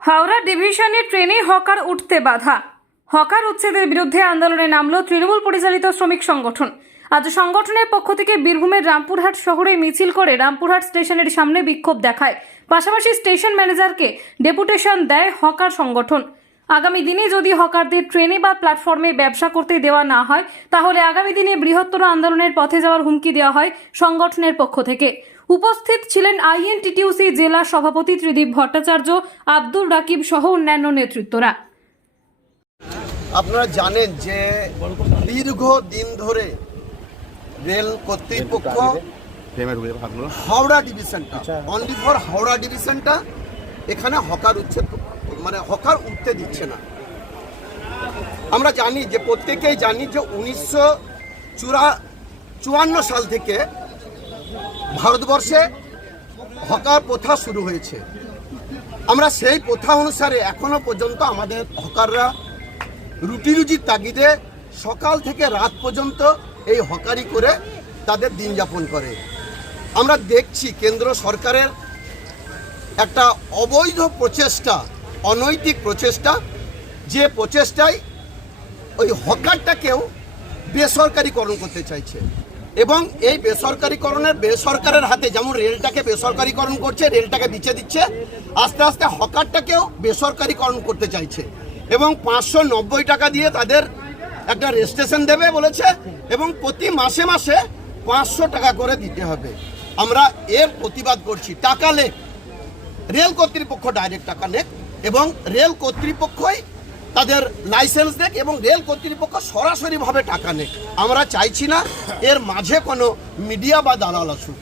হাওড়া ডিভিশনে ট্রেনে হকার উঠতে বাধা। হকার উচ্ছেদের বিরুদ্ধে আন্দোলনে নামল তৃণমূল পরিচালিত শ্রমিক সংগঠন। আজ সংগঠনের পক্ষ থেকে বীরভূমের রামপুরহাট শহরে মিছিল করে রামপুরহাট স্টেশনের সামনে বিক্ষোভ দেখায়। পাশাপাশি স্টেশন ম্যানেজারকে ডেপুটেশন দেয় হকার সংগঠন। আগামী দিনে যদি হকারদের ট্রেনে বা প্ল্যাটফর্মে ব্যবসা করতে দেওয়া না হয়, তাহলে আগামী দিনে বৃহত্তর আন্দোলনের পথে যাওয়ার হুমকি দেওয়া হয় সংগঠনের পক্ষ থেকে। উপস্থিত ছিলেন আইএনটিটিউসি জেলা সভাপতি ত্রিদীপ ভট্টাচার্য আব্দুল রাকিব সহ অন্যান্য নেতৃত্বরা। আপনারা জানেন যে দীর্ঘ দিন ধরে রেল কর্তৃপক্ষ হাওড়া ডিভিশনটা। অনলি ফর হাওড়া ডিভিশনটা এখানে হকার উচ্ছেদ মানে হকার উঠতে দিচ্ছে না। আমরা জানি যে প্রত্যেকেই জানি যে উনিশশো চুরা চুয়ান্ন সাল থেকে ভারতবর্ষে হকার প্রথা শুরু হয়েছে। আমরা সেই প্রথা অনুসারে এখনও পর্যন্ত আমাদের হকাররা রুটি রুজির তাগিদে সকাল থেকে রাত পর্যন্ত এই হকারি করে তাদের দিন যাপন করে। আমরা দেখছি কেন্দ্র সরকারের একটা অবৈধ প্রচেষ্টা, অনৈতিক প্রচেষ্টা, যে প্রচেষ্টায় ওই হকারটাকেও বেসরকারিকরণ করতে চাইছে। এবং এই বেসরকারিকরণের বেসরকারের হাতে যেমন রেলটাকে বেসরকারিকরণ করছে, রেলটাকে বিছে দিচ্ছে, আস্তে আস্তে হকারটাকেও বেসরকারিকরণ করতে চাইছে। এবং পাঁচশো নব্বই টাকা দিয়ে তাদের একটা রেজিস্ট্রেশন দেবে বলেছে এবং প্রতি মাসে মাসে পাঁচশো টাকা করে দিতে হবে। আমরা এর প্রতিবাদ করছি। টাকা লেখ রেল কর্তৃপক্ষ ডাইরেক্ট টাকা নেক এবং রেল কর্তৃপক্ষই তাদের লাইসেন্স দেখ এবং রেল কর্তৃপক্ষ সরাসরিভাবে টাকা নেক। আমরা চাইছি না এর মাঝে কোনো মিডিয়া বা দালাল আসুক।